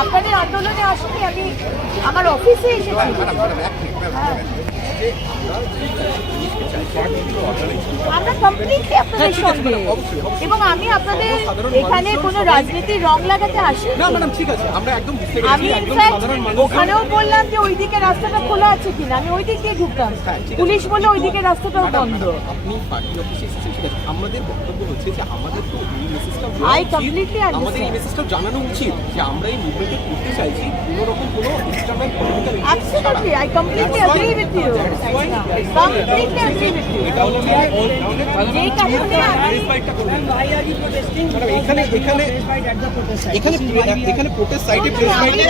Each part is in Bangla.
আপনাদের আন্দোলনে আসুন আমি আমার অফিসে এসেছি। আমরা কমপ্লিটলি আপনাদের সঙ্গে। এবং আমি আপনাদের এখানে কোনো রাজনীতির রং লাগাতে আসি না ম্যাডাম ঠিক আছে আমরা একদম আমি ইনফ্যাক্ট ওখানেও বললাম যে ওইদিকে রাস্তাটা খোলা আছে কিনা আমি ওই দিক দিয়ে ঢুকতাম। হ্যাঁ। পুলিশ বলে ওইদিকে রাস্তাটাও ম্যাডাম, বন্ধ। আপনি পার্টি অফিসে এসেছেন ঠিক আছে আমাদের বক্তব্য হচ্ছে যে আমাদের তো এই মেসেজটা completely understand. আমাদের এই মেসেজটা জানানো উচিত যে আমরা এই মুভমেন্টে করতে চাইছি কোনো রকম কোনো external political Absolutely, I completely agree with you. এখানে এখানে প্রোটেস্ট সাইটে প্রেস আমি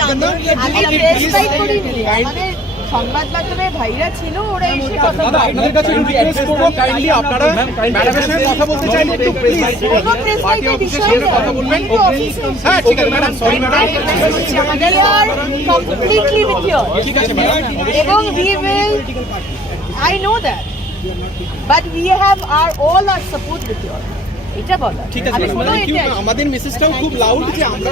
সংবাদ মাধ্যমে ভাইরা ছিল ওরা এসে কথা বলে আপনাদের কাছে রিকোয়েস্ট করব কাইন্ডলি আপনারা ম্যাডামের সঙ্গে কথা বলতে চাইলে একটু প্লিজ কোনো প্রেস পার্টি ফাইটের সামনে কথা বলবেন। হ্যাঁ ঠিক আছে madam sorry madam completely with you. ঠিক আছে ম্যাডাম এবং we will I know that but we have our all our support with you এটা বলা ঠিক আছে ইউ। আমাদের মেসেজটাও খুব লাউড যে আমরা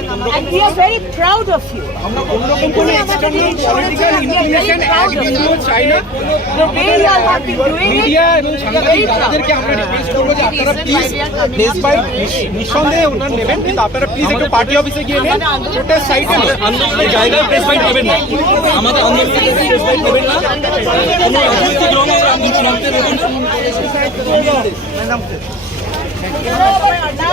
we are very proud of you আমরা কোনো রকম কোনো এক্সটার্নাল পলিটিক্যাল ইনফ্লুয়েশন এক বিন্দুও চাই না। মিডিয়া এবং সাংবাদিক দাদাদেরকে আমরা রিকোয়েস্ট করব যে আপনারা প্লিজ দেশ বাই নিঃসন্দেহে ওনার নেবেন কিন্তু আপনারা প্লিজ একটু পার্টি অফিসে গিয়ে নেন। প্রোটেস্ট সাইটে আন্দোলনের জায়গায় প্রেস ফাইট পাবেন না। আমাদের আন্দোলনের প্রেস ফাইট পাবেন না। কোনো রাজনৈতিক রঙের আন্দোলন রাখতে দেবেন না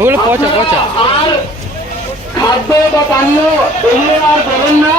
ওগুলো পচা পচা। খাদ্য বা পানীয় এগুলো আর বলেন না।